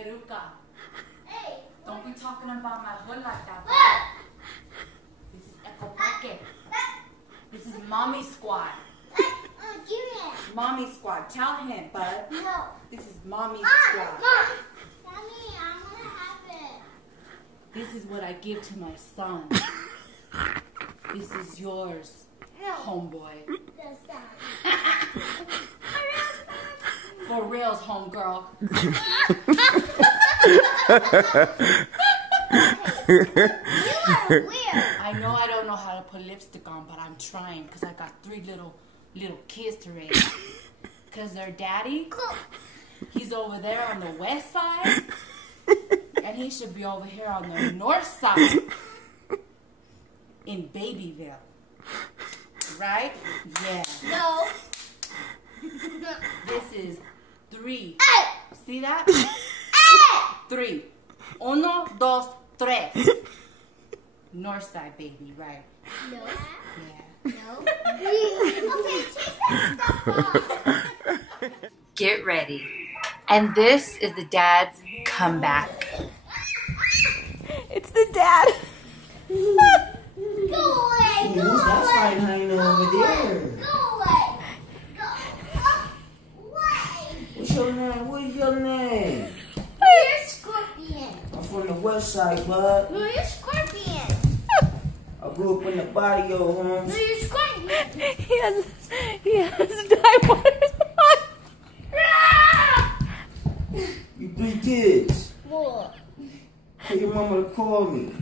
Eruka. Hey. Don't be talking about my hood like that, bro. This is Echo Parque. This is Mommy Squad. Give me it. Mommy Squad. Tell him, bud. No. This is Mommy Squad. Mommy, I want to have it. This is what I give to my son. This is yours, homeboy. For reals, homegirl. You are weird. I know I don't know how to put lipstick on, but I'm trying because I got 3 little kids to raise. Because their daddy, he's over there on the west side, and he should be over here on the north side in Babyville. Right? Yeah. No. This is 3. Hey. See that? Hey. 3. 1, 2, 3. North side, baby, right? No. Yeah. No. Okay, take that stuff off. Get ready. And this is the dad's comeback. It's the dad. Go away. Go Who's that away. fine hyena over there? Go away. Go away. What's your name? What is your name? You're Scorpion. I'm from the west side, bud. No, you're Scorpion. I grew up in the barrio, No, Holmes. you're Scorpion. He has diapers on. You 3 kids. What? Tell your mama to call me.